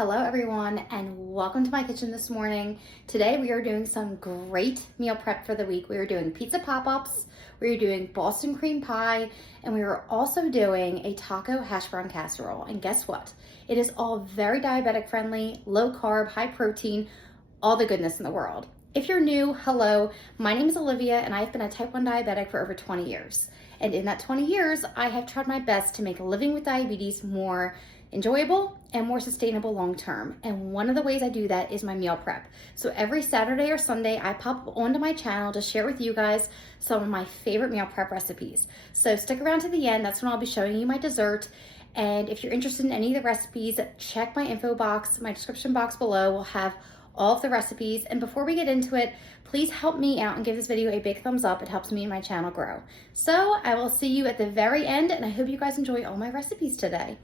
Hello everyone and welcome to my kitchen this morning. Today we are doing some great meal prep for the week. We are doing pizza pop-ups, we are doing Boston cream pie, and we are also doing a taco hash brown casserole. And guess what? It is all very diabetic friendly, low carb, high protein, all the goodness in the world. If you're new, hello, my name is Olivia and I've been a type 1 diabetic for over 20 years. And in that 20 years, I have tried my best to make living with diabetes more enjoyable and more sustainable long term. And one of the ways I do that is my meal prep. So every Saturday or Sunday, I pop onto my channel to share with you guys some of my favorite meal prep recipes. So stick around to the end, that's when I'll be showing you my dessert. And if you're interested in any of the recipes, check my info box, my description box below will have all of the recipes. And before we get into it, please help me out and give this video a big thumbs up. It helps me and my channel grow. So I will see you at the very end, and I hope you guys enjoy all my recipes today.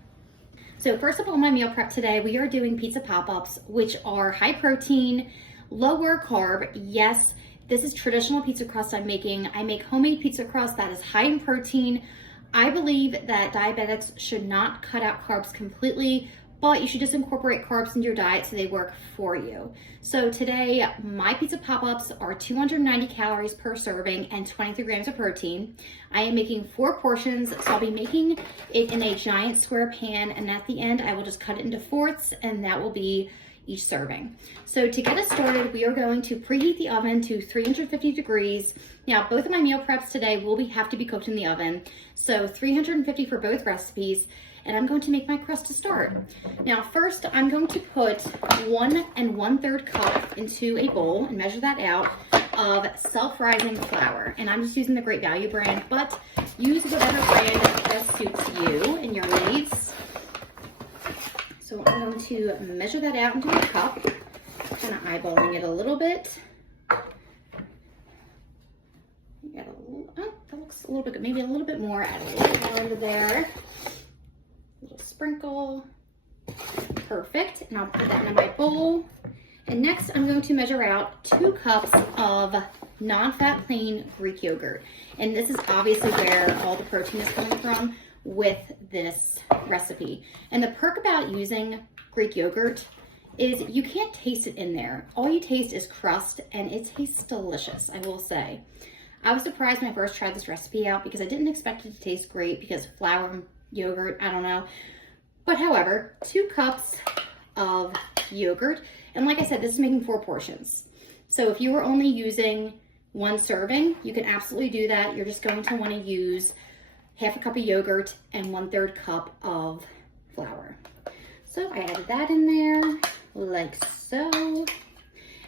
So first of all, my meal prep today, we are doing pizza pop-ups, which are high protein, lower carb. Yes, this is traditional pizza crust I'm making. I make homemade pizza crust that is high in protein. I believe that diabetics should not cut out carbs completely, but you should just incorporate carbs into your diet so they work for you. So today, my pizza pop-ups are 290 calories per serving and 23 grams of protein. I am making 4 portions, so I'll be making it in a giant square pan, and at the end, I will just cut it into fourths, and that will be each serving. So to get us started, we are going to preheat the oven to 350 degrees. Now, both of my meal preps today will have to be cooked in the oven. So 350 for both recipes. And I'm going to make my crust to start. Now, first, I'm going to put 1 1/3 cup into a bowl and measure that out of self-rising flour. And I'm just using the Great Value brand, but use whatever brand best suits you and your needs. So I'm going to measure that out into a cup, kind of eyeballing it a little bit. That looks a little bit good. Maybe a little bit more, add a little bit more into there. Little sprinkle, perfect. And I'll put that in my bowl. And next I'm going to measure out 2 cups of non-fat plain Greek yogurt. And this is obviously where all the protein is coming from with this recipe. And the perk about using Greek yogurt is you can't taste it in there. All you taste is crust, and it tastes delicious, I will say. I was surprised when I first tried this recipe out because I didn't expect it to taste great because flour and yogurt, I don't know. But however, 2 cups of yogurt. And like I said, this is making 4 portions. So if you were only using 1 serving, you can absolutely do that. You're just going to want to use half a cup of yogurt and 1/3 cup of flour. So I added that in there like so.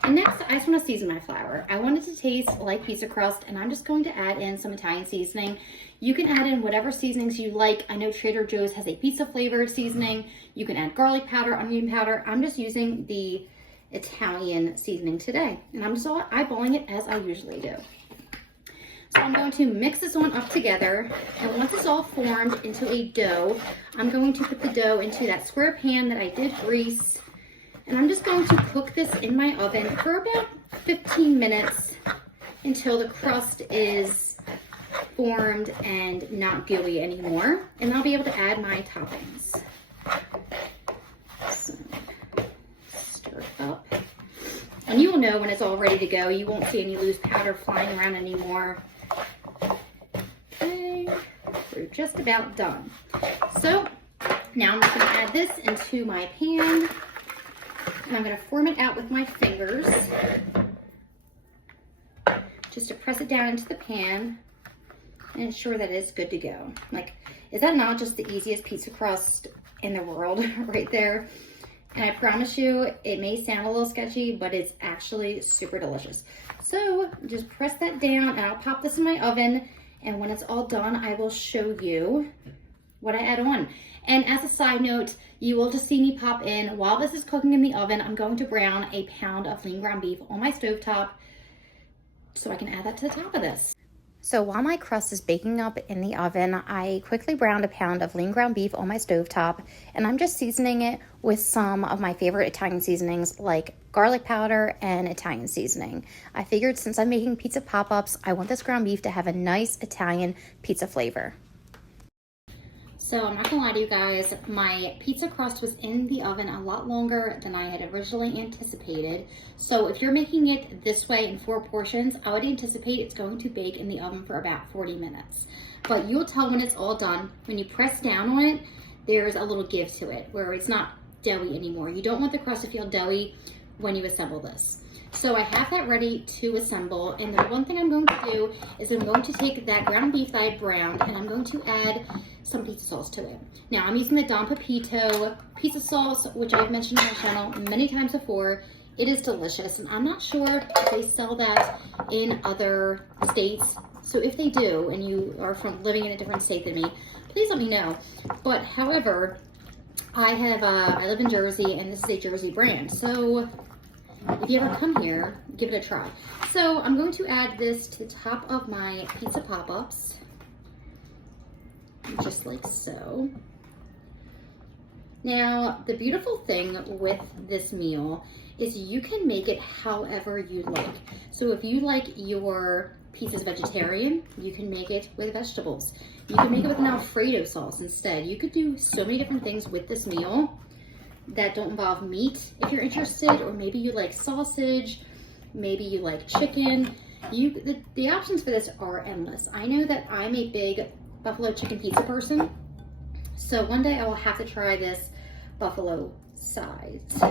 And next, I just want to season my flour. I want it to taste like pizza crust, and I'm just going to add in some Italian seasoning. You can add in whatever seasonings you like. I know Trader Joe's has a pizza flavored seasoning. You can add garlic powder, onion powder. I'm just using the Italian seasoning today, and I'm just eyeballing it as I usually do. So I'm going to mix this one up together, and once it's all formed into a dough, I'm going to put the dough into that square pan that I did grease. And I'm just going to cook this in my oven for about 15 minutes until the crust is formed and not gooey anymore. And I'll be able to add my toppings. So, stir it up. And you will know when it's all ready to go. You won't see any loose powder flying around anymore. Okay, we're just about done. So now I'm just going to add this into my pan. And I'm going to form it out with my fingers just to press it down into the pan and ensure that it's good to go. Like, is that not just the easiest pizza crust in the world right there? And I promise you, it may sound a little sketchy, but it's actually super delicious. So just press that down, and I'll pop this in my oven. And when it's all done, I will show you what I add on. And as a side note, you will just see me pop in. While this is cooking in the oven, I'm going to brown a pound of lean ground beef on my stovetop so I can add that to the top of this. So while my crust is baking up in the oven, I quickly browned a pound of lean ground beef on my stovetop, and I'm just seasoning it with some of my favorite Italian seasonings like garlic powder and Italian seasoning. I figured since I'm making pizza pop-ups, I want this ground beef to have a nice Italian pizza flavor. So I'm not gonna lie to you guys, my pizza crust was in the oven a lot longer than I had originally anticipated. So if you're making it this way in 4 portions, I would anticipate it's going to bake in the oven for about 40 minutes. But you'll tell when it's all done. When you press down on it, there's a little give to it where it's not doughy anymore. You don't want the crust to feel doughy when you assemble this. So I have that ready to assemble, and the one thing I'm going to do is I'm going to take that ground beef that I browned and I'm going to add some pizza sauce to it. Now I'm using the Don Pepito pizza sauce, which I've mentioned on my channel many times before. It is delicious, and I'm not sure if they sell that in other states. So if they do, and you are living in a different state than me, please let me know. But however, I live in Jersey, and this is a Jersey brand. So if you ever come here, give it a try. So I'm going to add this to the top of my pizza pop-ups, just like so. Now, the beautiful thing with this meal is you can make it however you like. So if you like your pizzas vegetarian, you can make it with vegetables. You can make it with an Alfredo sauce instead. You could do so many different things with this meal that don't involve meat if you're interested, or maybe you like sausage, maybe you like chicken. The options for this are endless. I know that I'm a big buffalo chicken pizza person, so one day I will have to try this buffalo sides.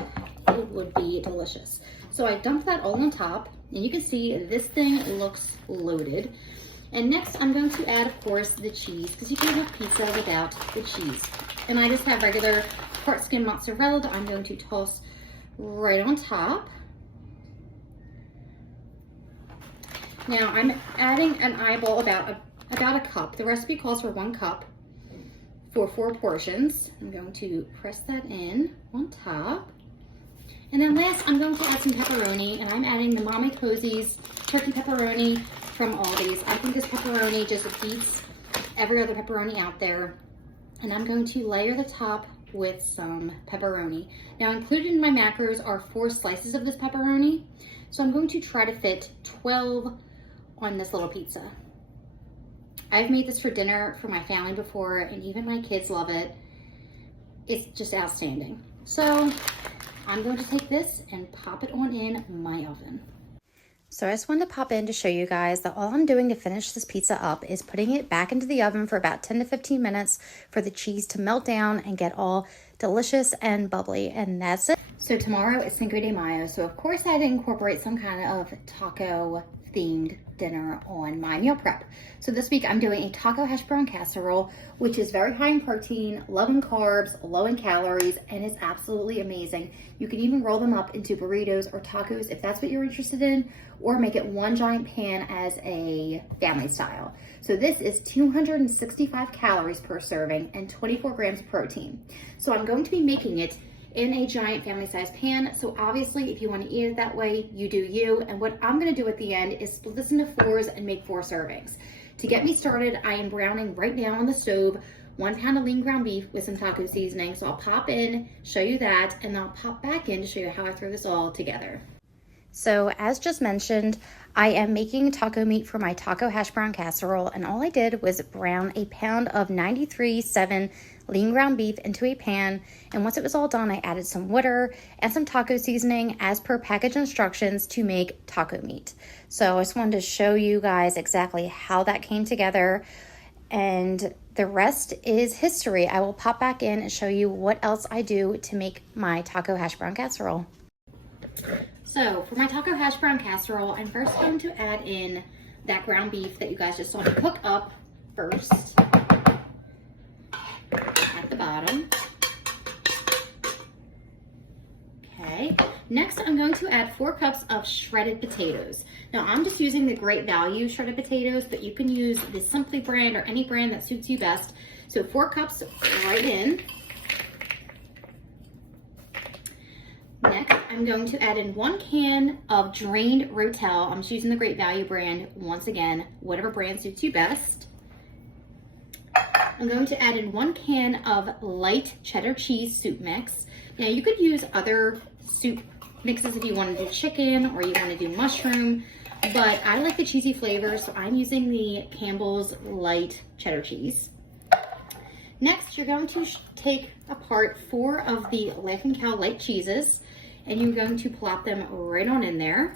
It would be delicious. So I dumped that all on top, and you can see this thing looks loaded. And next I'm going to add, of course, the cheese, because you can't have pizza without the cheese. And I just have regular part skim mozzarella that I'm going to toss right on top. Now I'm adding an eyeball about a cup. The recipe calls for 1 cup for 4 portions. I'm going to press that in on top. And then last, I'm going to add some pepperoni, and I'm adding the Mommy Cozy's turkey pepperoni from Aldi's. I think this pepperoni just beats every other pepperoni out there. And I'm going to layer the top with some pepperoni. Now included in my macros are 4 slices of this pepperoni. So I'm going to try to fit 12 on this little pizza. I've made this for dinner for my family before, and even my kids love it. It's just outstanding. So I'm going to take this and pop it on in my oven. So I just wanted to pop in to show you guys that all I'm doing to finish this pizza up is putting it back into the oven for about 10 to 15 minutes for the cheese to melt down and get all delicious and bubbly, and that's it. So tomorrow is Cinco de Mayo, so of course I had to incorporate some kind of taco themed dinner on my meal prep. So this week I'm doing a taco hash brown casserole, which is very high in protein, low in carbs, low in calories, and is absolutely amazing. You can even roll them up into burritos or tacos if that's what you're interested in, or make it one giant pan as a family style. So this is 265 calories per serving and 24 grams of protein. So I'm going to be making it in a giant family size pan. So obviously if you want to eat it that way, you do you. And what I'm going to do at the end is split this into 4s and make 4 servings. To get me started, I am browning right now on the stove 1 pound of lean ground beef with some taco seasoning. So I'll pop in, show you that, and then I'll pop back in to show you how I throw this all together. So as just mentioned, I am making taco meat for my taco hash brown casserole, and all I did was brown a pound of 93.7 lean ground beef into a pan, and once it was all done, I added some water and some taco seasoning as per package instructions to make taco meat. So I just wanted to show you guys exactly how that came together, and the rest is history. I will pop back in and show you what else I do to make my taco hash brown casserole. So for my taco hash brown casserole, I'm first going to add in that ground beef that you guys just saw me cook up first at the bottom. Okay, next I'm going to add 4 cups of shredded potatoes. Now I'm just using the Great Value shredded potatoes, but you can use the Simply brand or any brand that suits you best. So 4 cups right in. Next, I'm going to add in 1 can of drained Rotel. I'm just using the Great Value brand once again, whatever brand suits you best. I'm going to add in 1 can of light cheddar cheese soup mix. Now you could use other soup mixes if you want to do chicken or you want to do mushroom, but I like the cheesy flavor, so I'm using the Campbell's light cheddar cheese. Next, you're going to take apart 4 of the Laughing Cow light cheeses, and you're going to plop them right on in there.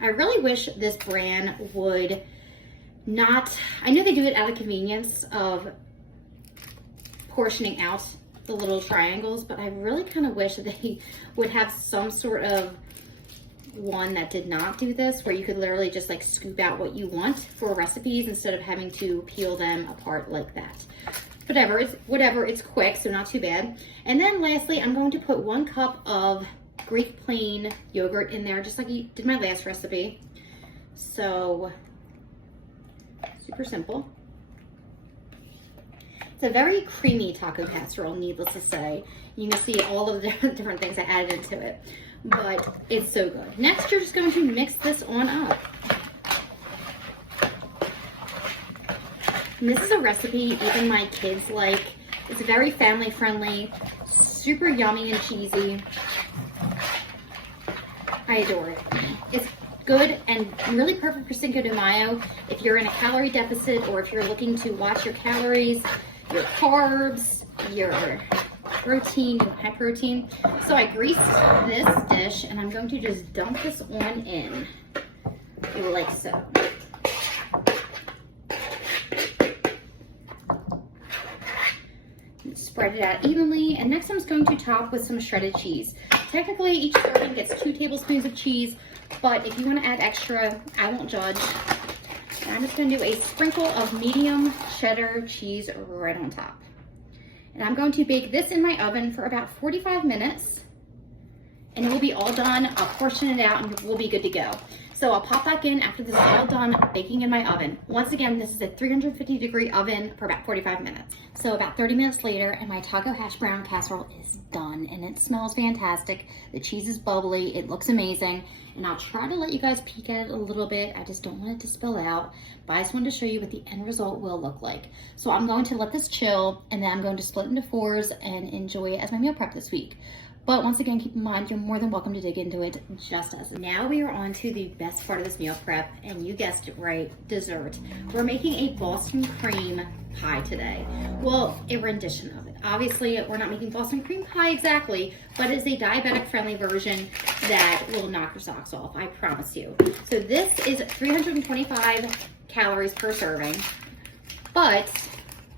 I really wish this brand would not, I know they do it out of convenience of portioning out the little triangles, but I really kind of wish that they would have some sort of one that did not do this, where you could literally just like scoop out what you want for recipes instead of having to peel them apart like that. Whatever, it's quick, so not too bad. And then lastly, I'm going to put 1 cup of Greek plain yogurt in there, just like I did my last recipe. So super simple. It's a very creamy taco casserole, needless to say. You can see all of the different things I added into it, but it's so good. Next, you're just going to mix this on up. And this is a recipe even my kids like. It's very family friendly, super yummy and cheesy. I adore it. It's good and really perfect for Cinco de Mayo if you're in a calorie deficit, or if you're looking to watch your calories, your carbs, your protein, high protein. So I greased this dish and I'm going to just dump this on in like so. Spread it out evenly, and next I'm just going to top with some shredded cheese. Technically each serving gets 2 tablespoons of cheese, but if you want to add extra, I won't judge. And I'm just going to do a sprinkle of medium cheddar cheese right on top. And I'm going to bake this in my oven for about 45 minutes, and it will be all done. I'll portion it out and we'll be good to go. So I'll pop back in after this is all done baking in my oven. Once again, this is a 350-degree oven for about 45 minutes. So about 30 minutes later, and my taco hash brown casserole is done, and it smells fantastic. The cheese is bubbly, it looks amazing, and I'll try to let you guys peek at it a little bit. I just don't want it to spill out, but I just wanted to show you what the end result will look like. So I'm going to let this chill, and then I'm going to split into 4s and enjoy it as my meal prep this week. But once again, keep in mind, you're more than welcome to dig into it just as. Now we are on to the best part of this meal prep, and you guessed it right, dessert. We're making a Boston cream pie today. Well, a rendition of it. Obviously, we're not making Boston cream pie exactly, but it's a diabetic friendly version that will knock your socks off, I promise you. So this is 325 calories per serving, but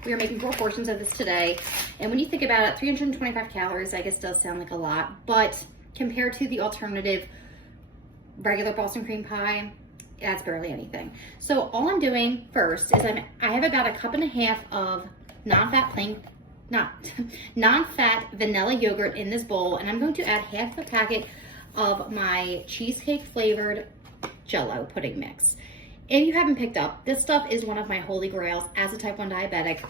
we are making 4 portions of this today. And when you think about it, 325 calories, I guess does sound like a lot, but compared to the alternative regular Boston cream pie, that's barely anything. So all I'm doing first is I have about 1.5 cups of non-fat vanilla yogurt in this bowl, and I'm going to add half a packet of my cheesecake flavored Jell-O pudding mix. If you haven't picked up, this stuff is one of my holy grails as a type 1 diabetic.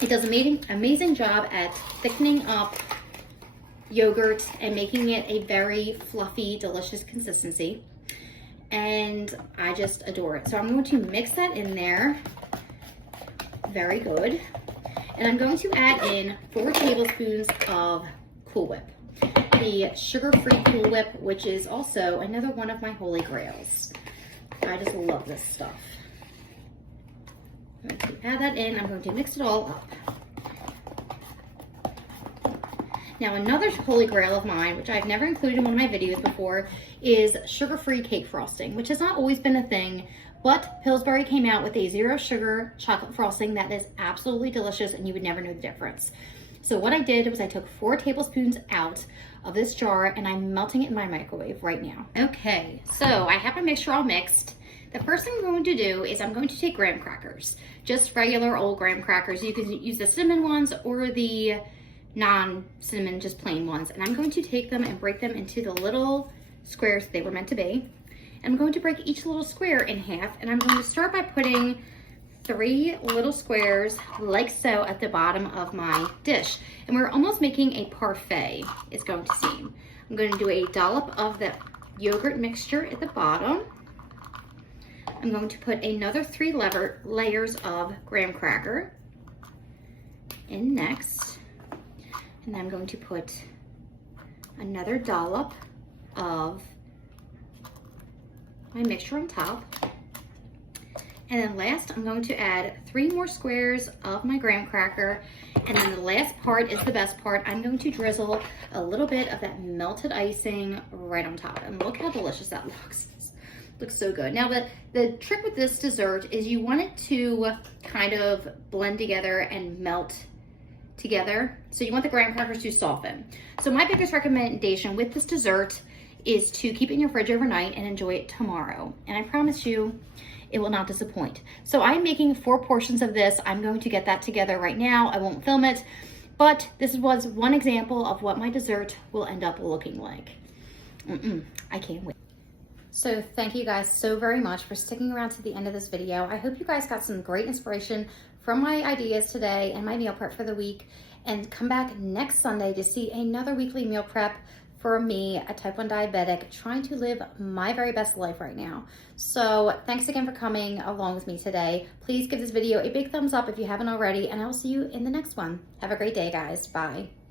It does an amazing job at thickening up yogurt and making it a very fluffy, delicious consistency. And I just adore it. So I'm going to mix that in there. Very good. And I'm going to add in 4 tablespoons of Cool Whip. The sugar-free Cool Whip, which is also another one of my holy grails. I just love this stuff. I'm going to add that in. I'm going to mix it all up. Now, another holy grail of mine, which I've never included in one of my videos before, is sugar-free cake frosting, which has not always been a thing, but Pillsbury came out with a 0 sugar chocolate frosting that is absolutely delicious, and you would never know the difference. So what I did was I took 4 tablespoons out of this jar, and I'm melting it in my microwave right now. Okay, so I have my mixture all mixed. The first thing I'm going to do is I'm going to take graham crackers, just regular old graham crackers. You can use the cinnamon ones or the non-cinnamon, just plain ones. And I'm going to take them and break them into the little squares they were meant to be. I'm going to break each little square in half, and I'm going to start by putting 3 little squares like so at the bottom of my dish. And we're almost making a parfait, it's going to seem. I'm going to do a dollop of the yogurt mixture at the bottom. I'm going to put another 3 layers of graham cracker in next. And then I'm going to put another dollop of my mixture on top. And then last, I'm going to add 3 more squares of my graham cracker. And then the last part is the best part. I'm going to drizzle a little bit of that melted icing right on top. And look how delicious that looks. Looks so good. Now the trick with this dessert is you want it to kind of blend together and melt together. So you want the graham crackers to soften. So my biggest recommendation with this dessert is to keep it in your fridge overnight and enjoy it tomorrow. And I promise you, it will not disappoint. So I'm making 4 portions of this. I'm going to get that together right now. I won't film it, but this was one example of what my dessert will end up looking like. I can't wait. So thank you guys so very much for sticking around to the end of this video. I hope you guys got some great inspiration from my ideas today and my meal prep for the week. And come back next Sunday to see another weekly meal prep for me, a type 1 diabetic, trying to live my very best life right now. So thanks again for coming along with me today. Please give this video a big thumbs up if you haven't already, and I'll see you in the next one. Have a great day, guys. Bye.